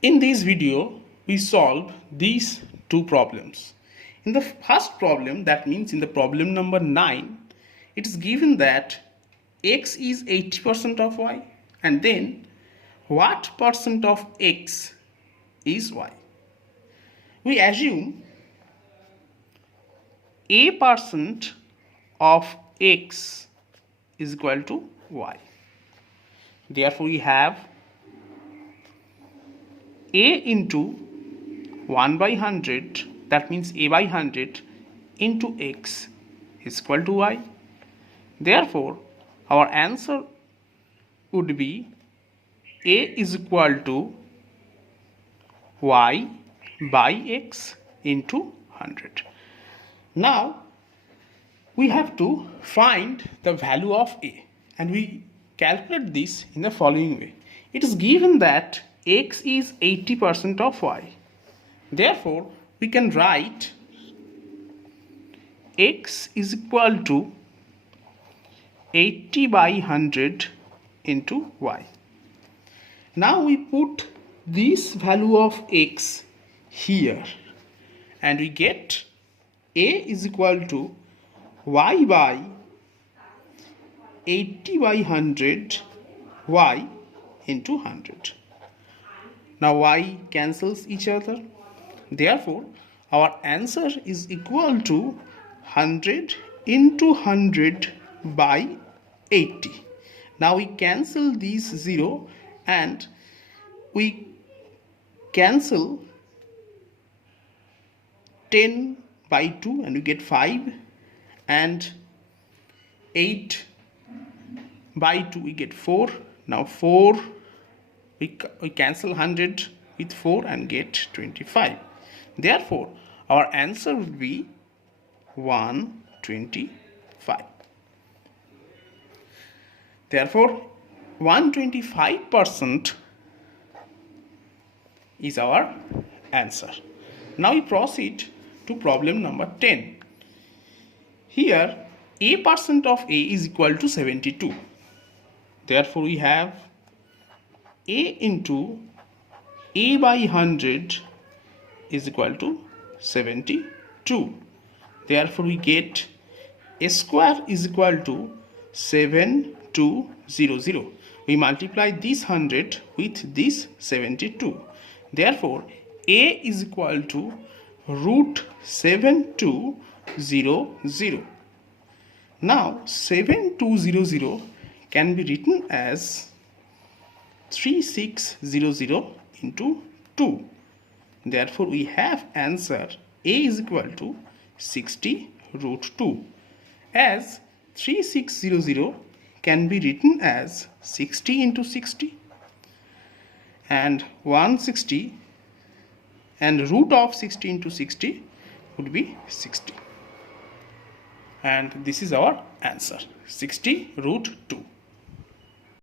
In this video, we solve these two problems. In the first problem, that means in the problem number 9, it is given that x is 80% of y, and then what percent of x is y. We assume a percent of x is equal to y. Therefore, we have a into 1 by 100, that means a by 100 into x is equal to y. Therefore, our answer would be a is equal to y by x into 100. Now, we have to find the value of a, and we calculate this in the following way. It is given that x is 80% of y. Therefore, we can write x is equal to 80 by 100 into y. Now we put this value of x here, and we get a is equal to y by 80 by 100 y into 100. Now y cancels each other. Therefore, our answer is equal to 100 into 100 by 80. Now we cancel these 0 and we cancel 10 by 2 and we get 5, and 8 by 2 we get 4. Now 4 we cancel 100 with 4 and get 25. Therefore, our answer would be 125. Therefore, 125% is our answer. Now we proceed to problem number 10. Here, a percent of a is equal to 72. Therefore, we have a into a by 100 is equal to 72. Therefore, we get a square is equal to 7200. We multiply this 100 with this 72. Therefore, a is equal to root 7200. Now, 7200 can be written as 3600 into 2. Therefore, we have answer a is equal to 60 root 2, as 3600 can be written as 60 into 60 and 160, and root of 60 into 60 would be 60. And this is our answer, 60 root 2.